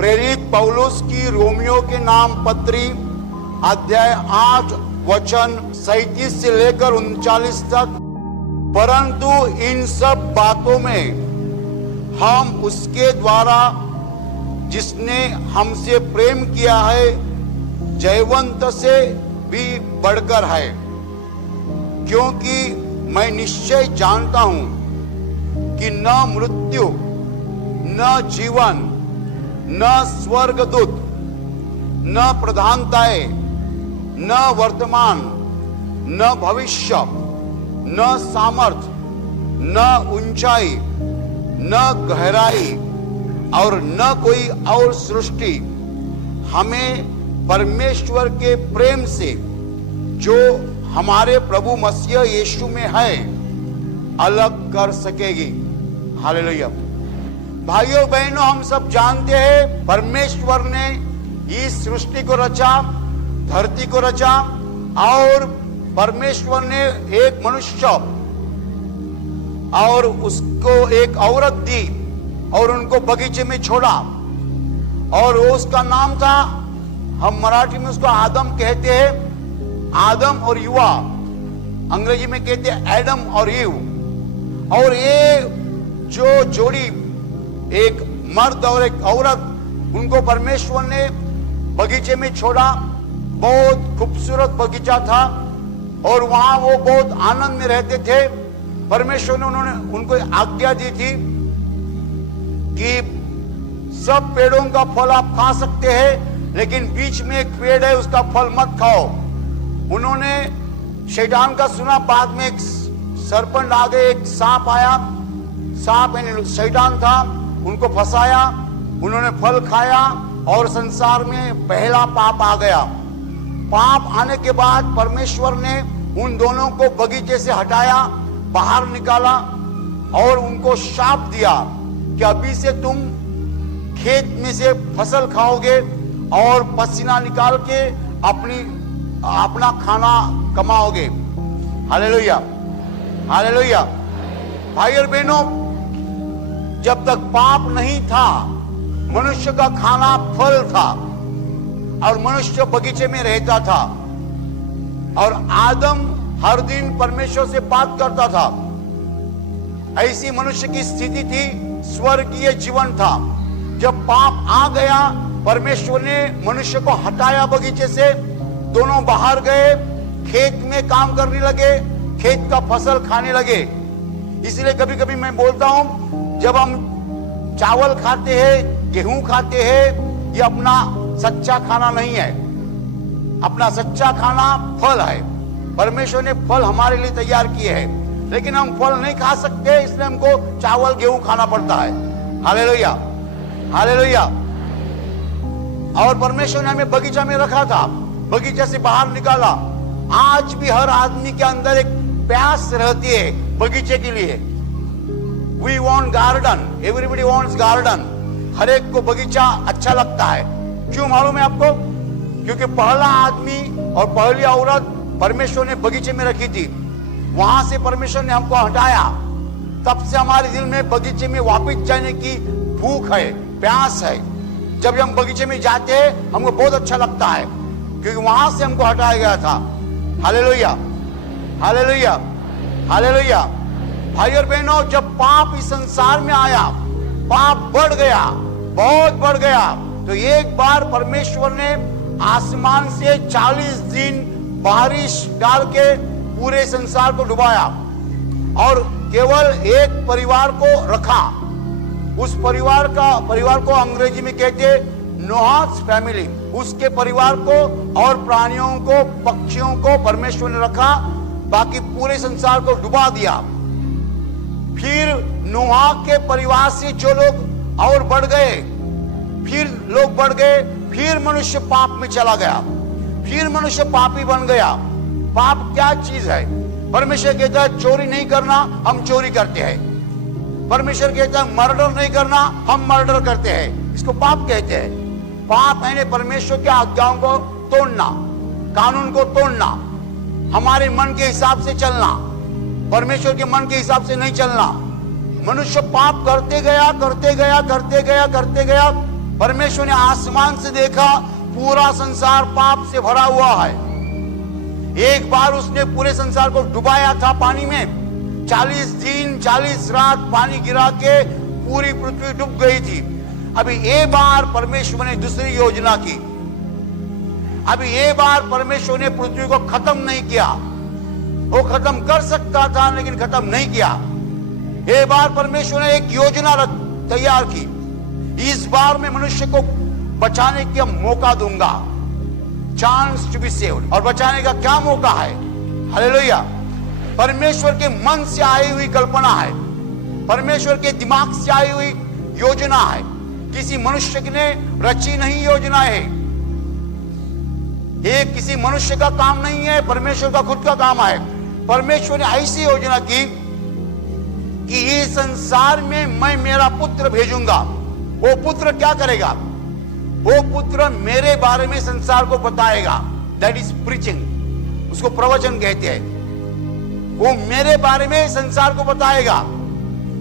प्रेरित पौलुस की रोमियो के नाम पत्री अध्याय 8 वचन 37 से लेकर 39 तक। परंतु इन सब बातों में हम उसके द्वारा जिसने हमसे प्रेम किया है जयवंत से भी बढ़कर है, क्योंकि मैं निश्चय जानता हूं कि न मृत्यु न जीवन न स्वर्गदूत न प्रधानताएं न वर्तमान न भविष्य न सामर्थ न ऊंचाई न गहराई और न कोई और सृष्टि हमें परमेश्वर के प्रेम से जो हमारे प्रभु मसीह यीशु में है अलग कर सकेगी। हालेलुया। भाइयों बहनों, हम सब जानते हैं परमेश्वर ने इस सृष्टि को रचा, धरती को रचा, और परमेश्वर ने एक मनुष्य और उसको एक औरत दी और उनको बगीचे में छोड़ा, और वो उसका नाम था, हम मराठी में उसको आदम कहते हैं, आदम और युवा, अंग्रेजी में कहते हैं एडम और ईव। और ये जो जोड़ी, एक मर्द और एक औरत, उनको परमेश्वर ने बगीचे में छोड़ा। बहुत खूबसूरत बगीचा था और वहां वो बहुत आनंद में रहते थे। परमेश्वर ने उनको आज्ञा दी थी कि सब पेड़ों का फल आप खा सकते हैं, लेकिन बीच में एक पेड़ है उसका फल मत खाओ। उन्होंने शैतान का सुना, बाद में एक सरपंच आ गए, एक सांप आया, सांप यानी शैतान था, उनको फंसाया, उन्होंने फल खाया और संसार में पहला पाप आ गया। पाप आने के बाद परमेश्वर ने उन दोनों को बगीचे से हटाया, बाहर निकाला और उनको शाप दिया कि अभी से तुम खेत में से फसल खाओगे और पसीना निकाल के अपना खाना कमाओगे। Hallelujah, hallelujah. भाई और बहनों, जब तक पाप नहीं था मनुष्य का खाना फल था और मनुष्य बगीचे में रहता था, और आदम हर दिन परमेश्वर से बात करता था। ऐसी मनुष्य की स्थिति थी, स्वर्गीय जीवन था। जब पाप आ गया, परमेश्वर ने मनुष्य को हटाया बगीचे से, दोनों बाहर गए, खेत में काम करने लगे, खेत का फसल खाने लगे। इसलिए कभी कभी मैं बोलता हूं, जब हम चावल खाते हैं, गेहूं खाते हैं, ये अपना सच्चा खाना नहीं है। अपना सच्चा खाना फल है। परमेश्वर ने फल हमारे लिए तैयार किए हैं, लेकिन हम फल नहीं खा सकते, इसलिए हमको चावल गेहूं खाना पड़ता है। Hallelujah, hallelujah. और परमेश्वर ने हमें बगीचा में रखा था, बगीचे से बाहर निकाला। आज भी हर आदमी के अंदर एक प्यास रहती है बगीचे के लिए। We want garden, everybody wants garden। हर एक को बगीचा अच्छा लगता है। क्यों मालूम है आपको? क्योंकि पहला आदमी और पहली औरत परमेश्वर ने बगीचे में रखी थी, वहां से परमेश्वर ने हमको हटाया। तब से हमारे दिल में बगीचे में वापस जाने की भूख है, प्यास है। जब हम बगीचे में जाते हैं हमको बहुत अच्छा लगता है, क्योंकि वहां से हमको हटाया गया था। Hallelujah, hallelujah, hallelujah. भाई और बहनों, जब पाप इस संसार में आया, पाप बढ़ गया, बहुत बढ़ गया, तो एक बार परमेश्वर ने आसमान से 40 दिन बारिश डाल के पूरे संसार को डुबाया और केवल एक परिवार को रखा। उस परिवार को अंग्रेजी में कहते हैं नोआह's फैमिली। उसके परिवार को और प्राणियों को, पक्षियों को परमेश्वर ने रखा, बाकी पूरे संसार को डुबा दिया। फिर नोआह के परिवार से जो लोग और बढ़ गए, फिर लोग बढ़ गए, फिर मनुष्य पाप में चला गया, फिर मनुष्य पापी बन गया। पाप क्या चीज है? परमेश्वर कहता है चोरी नहीं करना, हम चोरी करते हैं। परमेश्वर कहता है मर्डर नहीं करना, हम मर्डर करते हैं। इसको पाप कहते हैं। पाप है परमेश्वर के आज्ञाओं को तोड़ना, कानून को तोड़ना, हमारे मन के हिसाब से चलना, परमेश्वर के मन के हिसाब से नहीं चलना। मनुष्य पाप करते गया, करते गया, करते गया, करते गया, परमेश्वर ने आसमान से देखा, पूरा संसार पाप से भरा हुआ है। एक बार उसने पूरे संसार को डुबाया था पानी में, 40 दिन 40 रात पानी गिरा के पूरी पृथ्वी डूब गई थी। अभी एक बार परमेश्वर ने दूसरी योजना की। अभी एक बार परमेश्वर ने पृथ्वी को खत्म नहीं किया। वो खत्म कर सकता था लेकिन खत्म नहीं किया। एक बार परमेश्वर ने एक योजना तैयार की, इस बार मैं मनुष्य को बचाने का मौका दूंगा, चांस टू बी सेव्ड। और बचाने का क्या मौका है? हालेलुया। परमेश्वर के मन से आई हुई कल्पना है, परमेश्वर के दिमाग से आई हुई योजना है, किसी मनुष्य ने रची नहीं योजना है। ये किसी मनुष्य का काम नहीं है, परमेश्वर का खुद का काम है। परमेश्वर ने ऐसी योजना की कि इस संसार में मैं मेरा पुत्र भेजूंगा। वो पुत्र क्या करेगा? वो पुत्र मेरे बारे में संसार को बताएगा। दैट इज प्रीचिंग, उसको प्रवचन कहते हैं। वो मेरे बारे में संसार को बताएगा,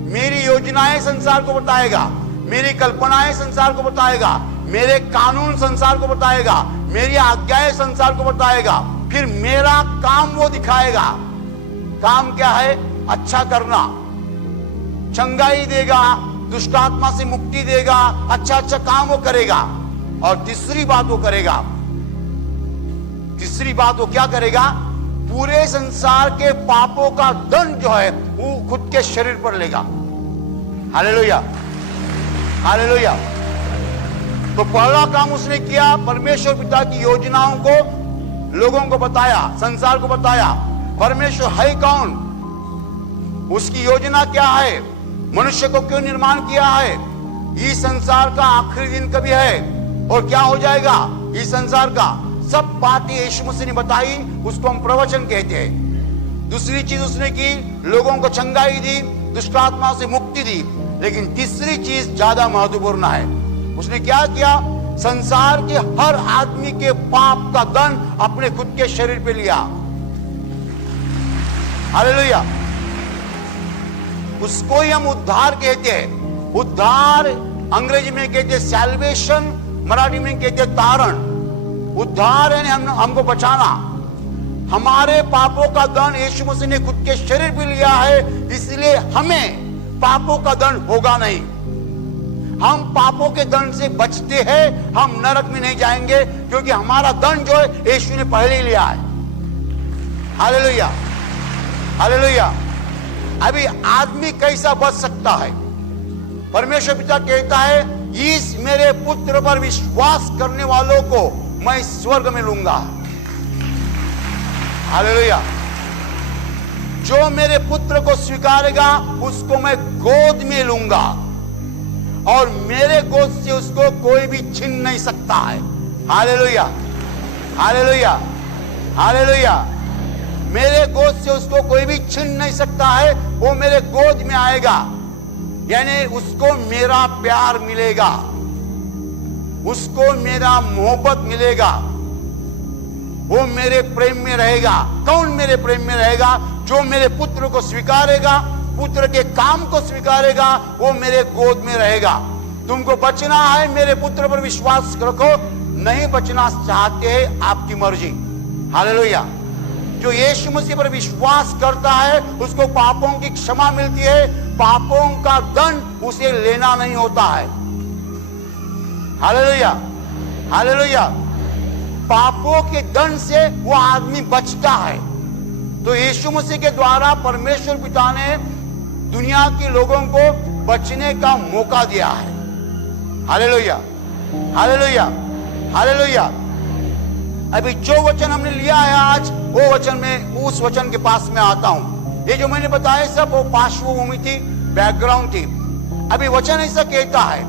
मेरी योजनाएं संसार को बताएगा, मेरी कल्पनाएं संसार को बताएगा, मेरे कानून संसार को बताएगा, मेरी आज्ञाएं संसार को बताएगा। फिर मेरा काम वो दिखाएगा। काम क्या है? अच्छा करना, चंगाई देगा, दुष्ट आत्मा से मुक्ति देगा, अच्छा अच्छा काम वो करेगा। और तीसरी बात वो करेगा, तीसरी बात वो क्या करेगा? पूरे संसार के पापों का दंड जो है वो खुद के शरीर पर लेगा। Hallelujah, hallelujah. तो पहला काम उसने किया, परमेश्वर पिता की योजनाओं को लोगों को बताया, संसार को बताया। परमेश्वर है कौन, उसकी योजना क्या है, मनुष्य को क्यों निर्माण किया है, इस संसार का आखिरी दिन कभी है और क्या हो जाएगा इस संसार का, सब बातें यीशु मसीह ने बताई। उसको हम प्रवचन कहते हैं। दूसरी चीज उसने की, लोगों को चंगाई दी, दुष्ट आत्मा से मुक्ति दी। लेकिन तीसरी चीज ज्यादा महत्वपूर्ण है। उसने क्या किया? संसार के हर आदमी के पाप का दंड अपने खुद के शरीर पे लिया। हालेलुया। उसको ही हम उद्धार कहते हैं। उद्धार अंग्रेजी में कहते हैं सैल्वेशन, मराठी में कहते हैं तारण। उद्धार है हमको बचाना। हमारे पापों का दंड यीशु मसीह ने खुद के शरीर पे लिया है, इसलिए हमें पापों का दंड होगा नहीं। हम पापों के दंड से बचते हैं, हम नरक में नहीं जाएंगे, क्योंकि हमारा दंड जो है यीशु ने पहले ही लिया है। Hallelujah, hallelujah. अभी आदमी कैसा बच सकता है? परमेश्वर पिता कहता है, इस मेरे पुत्र पर विश्वास करने वालों को मैं स्वर्ग में लूंगा। हालेलुया। जो मेरे पुत्र को स्वीकारेगा उसको मैं गोद में लूंगा और मेरे गोद से उसको कोई भी छीन नहीं सकता है। Hallelujah, hallelujah, hallelujah. मेरे गोद से उसको कोई भी छीन नहीं सकता है। वो मेरे गोद में आएगा, यानी उसको मेरा प्यार मिलेगा, उसको मेरा मोहब्बत मिलेगा, वो मेरे प्रेम में रहेगा। कौन मेरे प्रेम में रहेगा? जो मेरे पुत्र को स्वीकारेगा, पुत्र के काम को स्वीकारेगा, वो मेरे गोद में रहेगा। तुमको बचना है, मेरे पुत्र पर विश्वास रखो। नहीं बचना चाहते हैं, आपकी मर्जी। हालेलुया। जो यीशु मसीह पर विश्वास करता है उसको पापों की क्षमा मिलती है, पापों का दंड उसे लेना नहीं होता है। Hallelujah, hallelujah. पापों के दंड से वो आदमी बचता है। तो यीशु मसीह के द्वारा परमेश्वर पिता ने दुनिया के लोगों को बचने का मौका दिया है। Hallelujah, hallelujah, hallelujah. अभी जो वचन हमने लिया है आज, वो वचन में उस वचन के पास में आता हूं। ये जो मैंने बताया सब वो पार्श्वभूमि थी, बैकग्राउंड थी। अभी वचन ऐसा कहता है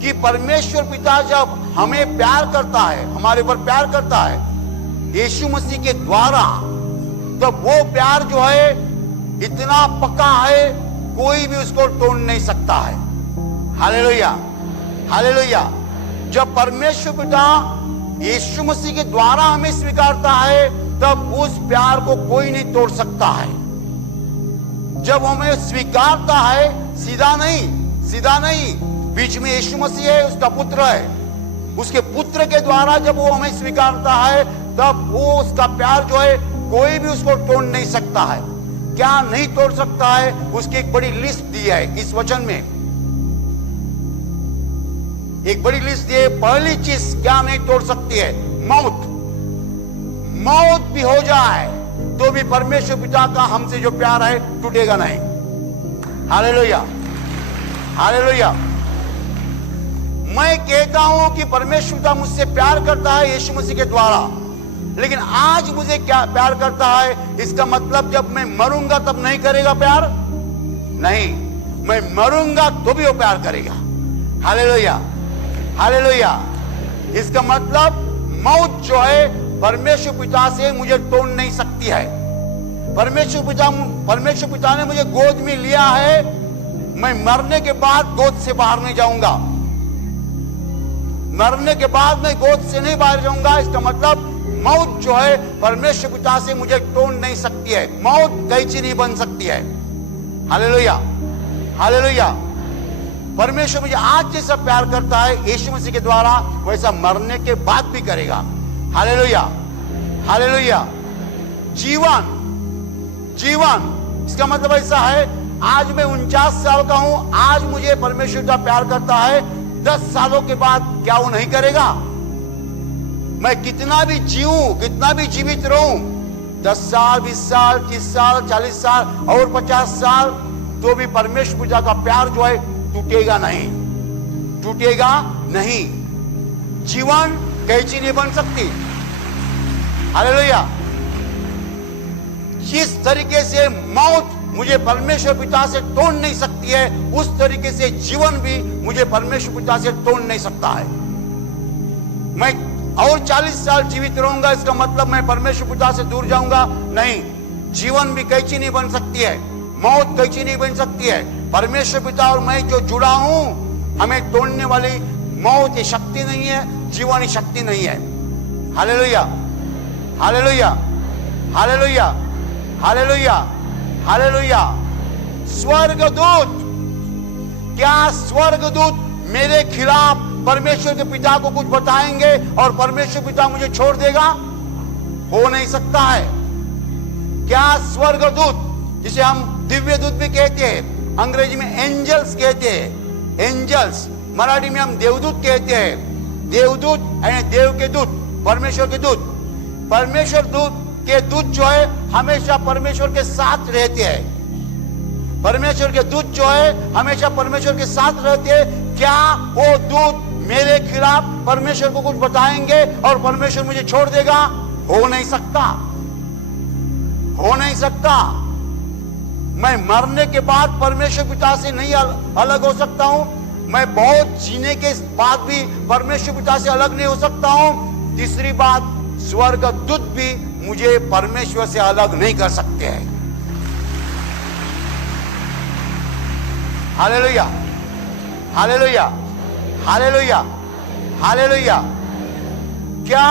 कि परमेश्वर पिता जब हमें प्यार करता है, हमारे ऊपर प्यार करता है यीशु मसीह के द्वारा, तब वो प्यार जो है इतना पक्का है, कोई भी उसको तोड़ नहीं सकता है। Hallelujah, hallelujah. जब परमेश्वर पिता यीशु मसीह के द्वारा हमें स्वीकारता है, तब उस प्यार को कोई नहीं तोड़ सकता है। जब हमें स्वीकारता है, सीधा नहीं, बीच में यीशु मसीह है, उसका पुत्र है। उसके पुत्र के द्वारा जब वो हमें स्वीकारता है, तब वो उसका प्यार जो है कोई भी उसको तोड़ नहीं सकता है। क्या नहीं तोड़ सकता है, उसकी एक बड़ी लिस्ट दी है इस वचन में। एक बड़ी लिस्ट दी है। पहली चीज क्या नहीं तोड़ सकती है? मौत। मौत भी हो जाए तो भी परमेश्वर पिता का हमसे जो प्यार है टूटेगा नहीं। Hallelujah, hallelujah. मैं कहता हूं कि परमेश्वर पिता मुझसे प्यार करता है यीशु मसीह के द्वारा, लेकिन आज मुझे क्या प्यार करता है, इसका मतलब जब मैं मरूंगा तब नहीं करेगा प्यार? नहीं, मैं मरूंगा तो भी वो प्यार करेगा। Hallelujah, hallelujah. इसका मतलब मौत जो है परमेश्वर पिता से मुझे तोड़ नहीं सकती है। परमेश्वर पिता ने मुझे गोद में लिया है, मैं मरने के बाद गोद से बाहर नहीं जाऊंगा। मरने के बाद मैं गोद से नहीं बाहर जाऊंगा। इसका मतलब मौत जो है परमेश्वर पिता से मुझे तोड़ नहीं सकती है। मौत कैची नहीं बन सकती है। Hallelujah, hallelujah. परमेश्वर मुझे आज जैसा प्यार करता है यीशु मसीह के द्वारा, वैसा मरने के बाद भी करेगा। Hallelujah, hallelujah. जीवन, जीवन, इसका मतलब ऐसा है, आज मैं 49 साल का हूं, आज मुझे परमेश्वर का प्यार करता है, 10 सालों के बाद क्या वो नहीं करेगा? मैं कितना भी जीऊं, कितना भी जीवित रहूं, 10 साल, 20 साल, 30 साल, 40 साल और 50 साल, तो भी परमेश्वर पिता का प्यार जो है टूटेगा नहीं, टूटेगा नहीं। जीवन कैची नहीं बन सकती। हालेलुया। जिस तरीके से मौत मुझे परमेश्वर पिता से तोड़ नहीं सकती है, उस तरीके से जीवन भी मुझे परमेश्वर पिता से तोड़ नहीं सकता है। मैं और 40 साल जीवित रहूंगा, इसका मतलब मैं परमेश्वर पिता से दूर जाऊंगा? नहीं। जीवन भी कैची नहीं बन सकती है, मौत कैची नहीं बन सकती है। परमेश्वर पिता और मैं जो जुड़ा हूं, हमें तोड़ने वाली मौत की शक्ति नहीं है, जीवन की शक्ति नहीं है। Hallelujah, hallelujah, hallelujah, hallelujah, hallelujah. स्वर्गदूत, क्या स्वर्गदूत मेरे खिलाफ परमेश्वर के पिता को कुछ बताएंगे और परमेश्वर पिता मुझे छोड़ देगा? हो नहीं सकता है। क्या स्वर्गदूत, जिसे हम दिव्य दूत भी कहते हैं, अंग्रेजी में एंजल्स कहते हैं, एंजल्स, मराठी में हम देवदूत कहते हैं। देवदूत यानी देव के दूत, परमेश्वर के दूत। परमेश्वर दूत के दूत जो है हमेशा परमेश्वर के साथ रहते हैं। परमेश्वर के दूत जो है हमेशा परमेश्वर के साथ रहते हैं। क्या वो दूत मेरे खिलाफ परमेश्वर को कुछ बताएंगे और परमेश्वर मुझे छोड़ देगा? हो नहीं सकता, हो नहीं सकता। मैं मरने के बाद परमेश्वर पिता से नहीं अलग हो सकता हूं। मैं बहुत जीने के बाद भी परमेश्वर पिता से अलग नहीं हो सकता हूं। तीसरी बात, स्वर्गदूत भी मुझे परमेश्वर से अलग नहीं कर सकते हैं। Hallelujah, hallelujah, hallelujah, hallelujah. क्या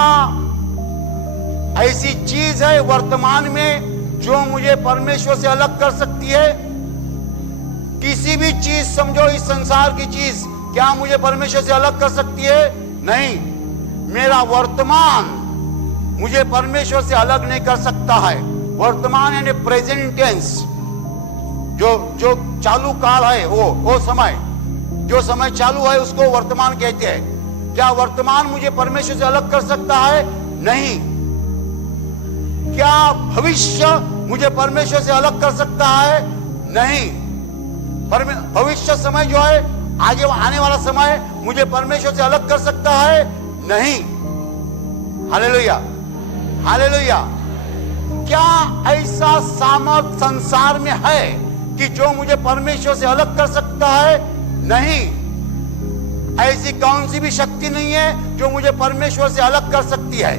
ऐसी चीज है वर्तमान में जो मुझे परमेश्वर से अलग कर सकती है? किसी भी चीज समझो, इस संसार की चीज क्या मुझे परमेश्वर से अलग कर सकती है? नहीं। मेरा वर्तमान मुझे परमेश्वर से अलग नहीं कर सकता है। वर्तमान यानी प्रेजेंट टेंस, जो चालू काल है, वो समय, जो समय चालू है उसको वर्तमान कहते हैं। क्या वर्तमान मुझे परमेश्वर से अलग कर सकता है? नहीं। क्या भविष्य मुझे परमेश्वर से अलग कर सकता है? नहीं। भविष्य समय जो है, आगे आने वाला समय, मुझे परमेश्वर से अलग कर सकता है? नहीं। Hallelujah, hallelujah. क्या ऐसा सामर्थ संसार में है कि जो मुझे परमेश्वर से अलग कर सकता है? नहीं। ऐसी कौन सी भी शक्ति नहीं है जो मुझे परमेश्वर से अलग कर सकती है।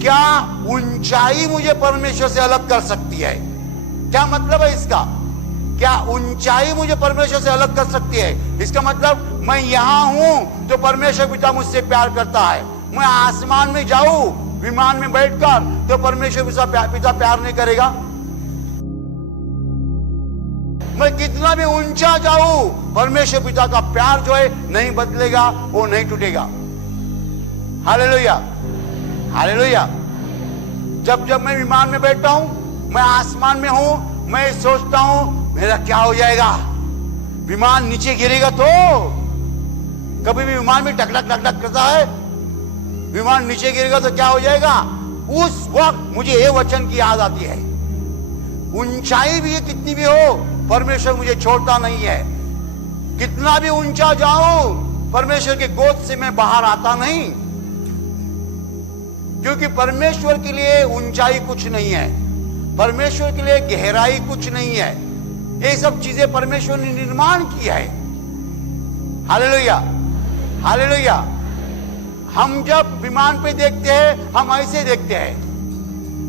क्या ऊंचाई मुझे परमेश्वर से अलग कर सकती है? क्या मतलब है इसका? क्या ऊंचाई मुझे परमेश्वर से अलग कर सकती है? इसका मतलब मैं यहां हूं तो परमेश्वर पिता मुझसे प्यार करता है। मैं आसमान में जाऊं विमान में बैठकर तो परमेश्वर पिता प्यार नहीं करेगा। मैं कितना भी ऊंचा जाऊं, परमेश्वर पिता का प्यार जो है नहीं बदलेगा, वो नहीं टूटेगा। Hallelujah, hallelujah. जब जब मैं विमान में बैठता हूं, मैं आसमान में हूं, मैं सोचता हूं मेरा क्या हो जाएगा, विमान नीचे गिरेगा तो। कभी भी विमान में टकटक टकटक करता है, विमान नीचे गिरेगा तो क्या हो जाएगा। उस वक्त मुझे ये वचन की याद आती है, ऊंचाई भी कितनी भी हो, परमेश्वर मुझे छोड़ता नहीं है। कितना भी ऊंचा जाऊं, परमेश्वर के गोद से मैं बाहर आता नहीं, क्योंकि परमेश्वर के लिए ऊंचाई कुछ नहीं है, परमेश्वर के लिए गहराई कुछ नहीं है। ये सब चीजें परमेश्वर ने निर्माण की है। Hallelujah, hallelujah. हम जब विमान पे देखते हैं, हम ऐसे देखते हैं,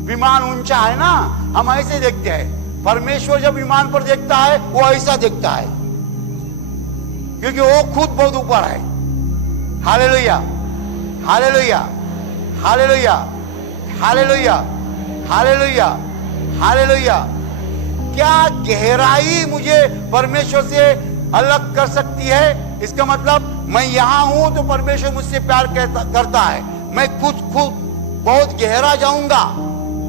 विमान ऊंचा है ना, हम ऐसे देखते हैं। परमेश्वर जब विमान पर देखता है, वो ऐसा देखता है, क्योंकि वो खुद बहुत ऊपर है। Hallelujah, hallelujah, hallelujah, hallelujah, hallelujah, hallelujah. क्या गहराई मुझे परमेश्वर से अलग कर सकती है? इसका मतलब मैं यहां हूं तो परमेश्वर मुझसे प्यार करता है। मैं खुद बहुत गहरा जाऊंगा,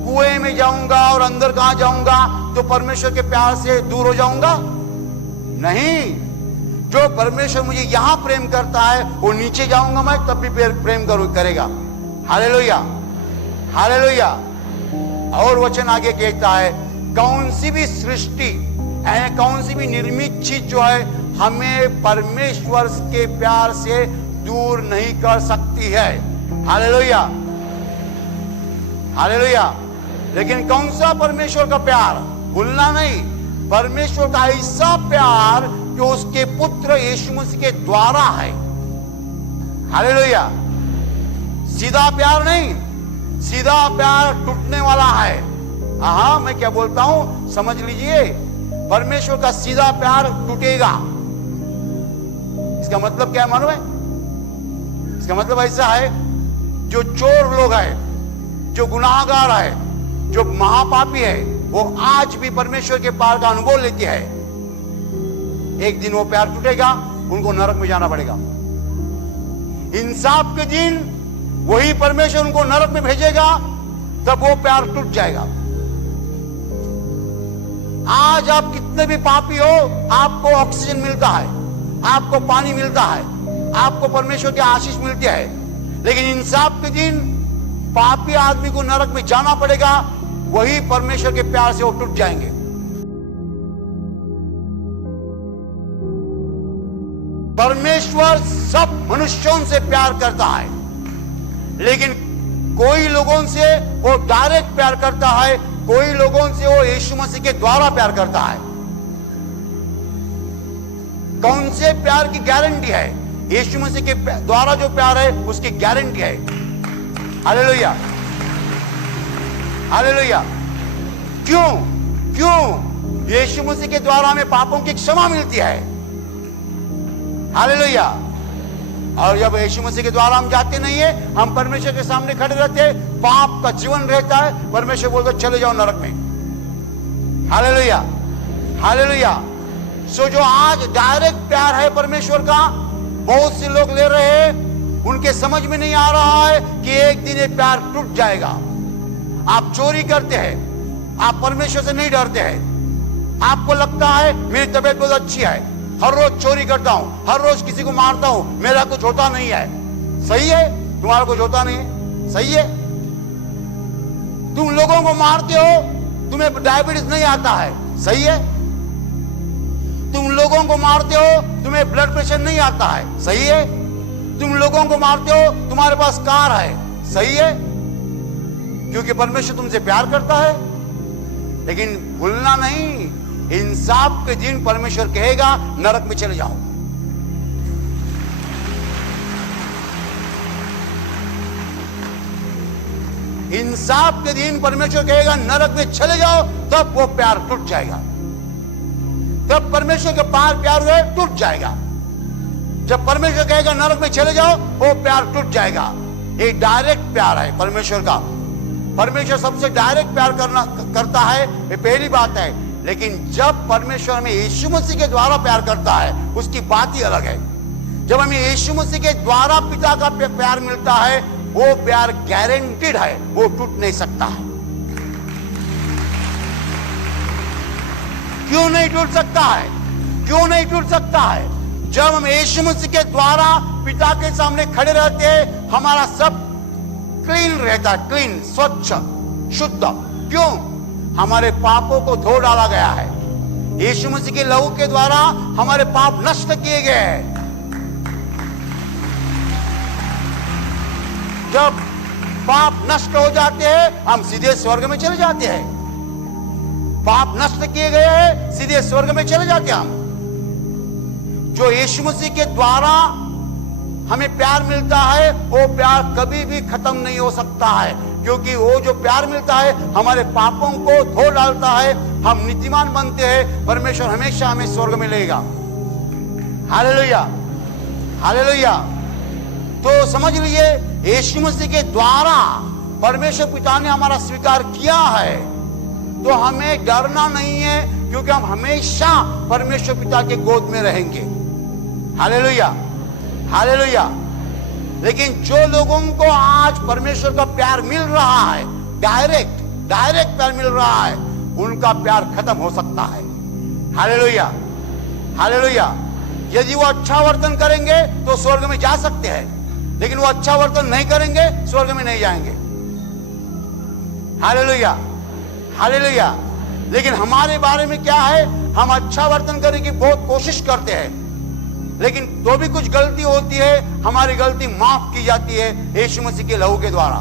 कुएं में जाऊंगा और अंदर कहां जाऊंगा तो परमेश्वर के प्यार से दूर हो जाऊंगा? नहीं। जो परमेश्वर मुझे यहां प्रेम करता है, वो नीचे जाऊंगा मैं तब भी प्रेम करेगा। Hallelujah, hallelujah. और वचन आगे कहता है, कौन सी भी सृष्टि, कौन सी भी निर्मित चीज जो है, हमें परमेश्वर के प्यार से दूर नहीं कर सकती है। Hallelujah, hallelujah. लेकिन कौन सा परमेश्वर का प्यार? भूलना नहीं, परमेश्वर का ऐसा प्यार जो उसके पुत्र यीशु मसीह के द्वारा है। हालेलुया। सीधा प्यार नहीं, सीधा प्यार टूटने वाला है। हाँ, मैं क्या बोलता हूं समझ लीजिए, परमेश्वर का सीधा प्यार टूटेगा। इसका मतलब क्या मालूम है? इसका मतलब ऐसा है, जो चोर लोग हैं, जो गुनाहगार है, जो महापापी है, वो आज भी परमेश्वर के प्यार का अनुभव लेते हैं। एक दिन वो प्यार टूटेगा, उनको नरक में जाना पड़ेगा। इंसाफ के दिन वही परमेश्वर उनको नरक में भेजेगा, तब वो प्यार टूट जाएगा। आज आप कितने भी पापी हो, आपको ऑक्सीजन मिलता है, आपको पानी मिलता है, आपको परमेश्वर की आशीष मिलती है, लेकिन इंसाफ के दिन पापी आदमी को नरक में जाना पड़ेगा। वही परमेश्वर के प्यार से वो टूट जाएंगे। परमेश्वर सब मनुष्यों से प्यार करता है, लेकिन कोई लोगों से वो डायरेक्ट प्यार करता है, कोई लोगों से वो यीशु मसीह के द्वारा प्यार करता है। कौन से प्यार की गारंटी है? यीशु मसीह के द्वारा जो प्यार है उसकी गारंटी है। Hallelujah, hallelujah. क्यों? क्यों? यीशु मसीह के द्वारा हमें पापों की क्षमा मिलती है। हालेलुया। और जब यीशु मसीह के द्वारा हम जाते नहीं है, हम परमेश्वर के सामने खड़े रहते हैं, पाप का जीवन रहता है, परमेश्वर बोलता चले जाओ नरक में। Hallelujah, hallelujah. सो जो आज डायरेक्ट प्यार है परमेश्वर का, बहुत से लोग ले रहे हैं, उनके समझ में नहीं आ रहा है कि एक दिन ये प्यार टूट जाएगा। आप चोरी करते हैं, आप परमेश्वर से नहीं डरते हैं। आपको लगता है मेरी तबीयत बहुत अच्छी है, हर रोज चोरी करता हूं, हर रोज किसी को मारता हूं, मेरा कुछ होता नहीं है। सही है, तुम्हारा कुछ होता नहीं है, सही है। तुम लोगों को मारते हो, तुम्हें डायबिटीज नहीं आता है, सही है। तुम लोगों को मारते हो, तुम्हें ब्लड प्रेशर नहीं आता है, सही है। तुम लोगों को मारते हो, तुम्हारे पास कार है, सही है, क्योंकि परमेश्वर तुमसे प्यार करता है। लेकिन भूलना नहीं, इंसाफ के दिन परमेश्वर कहेगा नरक में चले जाओ। इंसाफ के दिन परमेश्वर कहेगा नरक में चले जाओ, तब वो प्यार टूट जाएगा। तब परमेश्वर का प्यार हुए टूट जाएगा। जब परमेश्वर कहेगा नरक में चले जाओ, वो प्यार टूट जाएगा। ये डायरेक्ट प्यार है परमेश्वर का। परमेश्वर सबसे डायरेक्ट प्यार करता है, ये पहली बात है। लेकिन जब परमेश्वर हमें यीशु मसीह के द्वारा प्यार करता है, उसकी बात ही अलग है। जब हमें यीशु मसीह के द्वारा पिता का प्यार मिलता है, वो प्यार गारंटीड है, वो टूट नहीं सकता है। क्यों नहीं टूट सकता है? क्यों नहीं टूट सकता है? जब हम यीशु मसीह के द्वारा पिता के सामने खड़े रहते हैं, हमारा सब क्लीन रहता है, क्लीन, स्वच्छ, शुद्ध। क्यों? हमारे पापों को धो डाला गया है। यीशु मसीह के लहू के द्वारा हमारे पाप नष्ट किए गए हैं। जब पाप नष्ट हो जाते हैं, हम सीधे स्वर्ग में चले जाते हैं। पाप नष्ट किए गए हैं, सीधे स्वर्ग में चले जाते हैं हम। जो यीशु मसीह के द्वारा हमें प्यार मिलता है, वो प्यार कभी भी खत्म नहीं हो सकता है, क्योंकि वो जो प्यार मिलता है हमारे पापों को धो डालता है, हम नीतिमान बनते हैं। परमेश्वर हमेशा हमें स्वर्ग में लेगा। Hallelujah, hallelujah. तो समझ लीजिए, यीशु मसीह के द्वारा परमेश्वर पिता ने हमारा स्वीकार किया है, तो हमें डरना नहीं है, क्योंकि हम हमेशा परमेश्वर पिता के गोद में रहेंगे। Hallelujah, hallelujah. लेकिन जो लोगों को आज परमेश्वर का प्यार मिल रहा है, डायरेक्ट प्यार मिल रहा है, उनका प्यार खत्म हो सकता है। Hallelujah, hallelujah. यदि वो अच्छा वर्तन करेंगे तो स्वर्ग में जा सकते हैं, लेकिन वो अच्छा वर्तन नहीं करेंगे, स्वर्ग में नहीं जाएंगे। Hallelujah, hallelujah. लेकिन हमारे बारे में क्या है? हम अच्छा वर्तन करने की बहुत कोशिश करते हैं, लेकिन तो भी कुछ गलती होती है, हमारी गलती माफ की जाती है यीशु मसीह के लहू के द्वारा।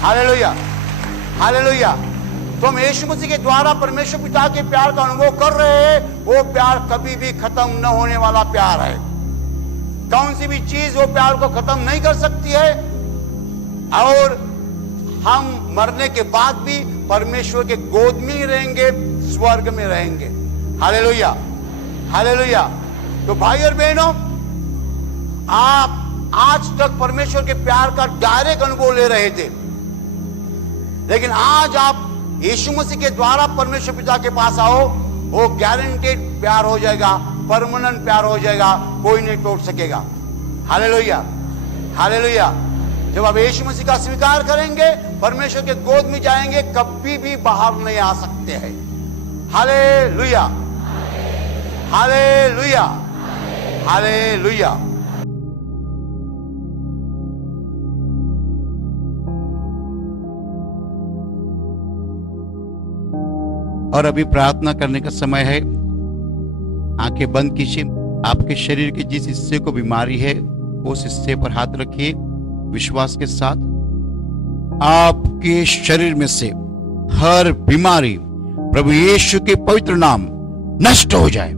Hallelujah, hallelujah. तो हम यीशु मसीह के द्वारा परमेश्वर पिता के प्यार का अनुभव कर रहे हैं। वो प्यार कभी भी खत्म न होने वाला प्यार है। कौन सी भी चीज वो प्यार को खत्म नहीं कर सकती है, और हम मरने के बाद भी परमेश्वर के गोद में ही रहेंगे, स्वर्ग में रहेंगे। Hallelujah, hallelujah. तो भाई और बहनों, आप आज तक परमेश्वर के प्यार का डायरेक्ट अनुभव ले रहे थे, लेकिन आज आप यीशु मसीह के द्वारा परमेश्वर पिता के पास आओ, वो गारंटेड प्यार हो जाएगा, परमानेंट प्यार हो जाएगा, कोई नहीं तोड़ सकेगा। Hallelujah, hallelujah. जब आप यीशु मसीह का स्वीकार करेंगे, परमेश्वर के गोद में जाएंगे, कभी भी बाहर नहीं आ सकते हैं। Hallelujah, hallelujah, hallelujah. और अभी प्रार्थना करने का समय है। आंखें बंद कीजिए। आपके शरीर के जिस हिस्से को बीमारी है, उस हिस्से पर हाथ रखिए विश्वास के साथ। आपके शरीर में से हर बीमारी प्रभु यीशु के पवित्र नाम नष्ट हो जाए।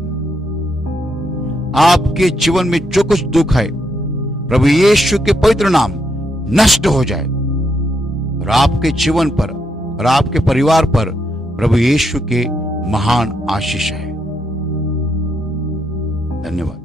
आपके जीवन में जो कुछ दुख है, प्रभु यीशु के पवित्र नाम नष्ट हो जाए, और आपके जीवन पर और आपके परिवार पर प्रभु यीशु के महान आशीष है। धन्यवाद।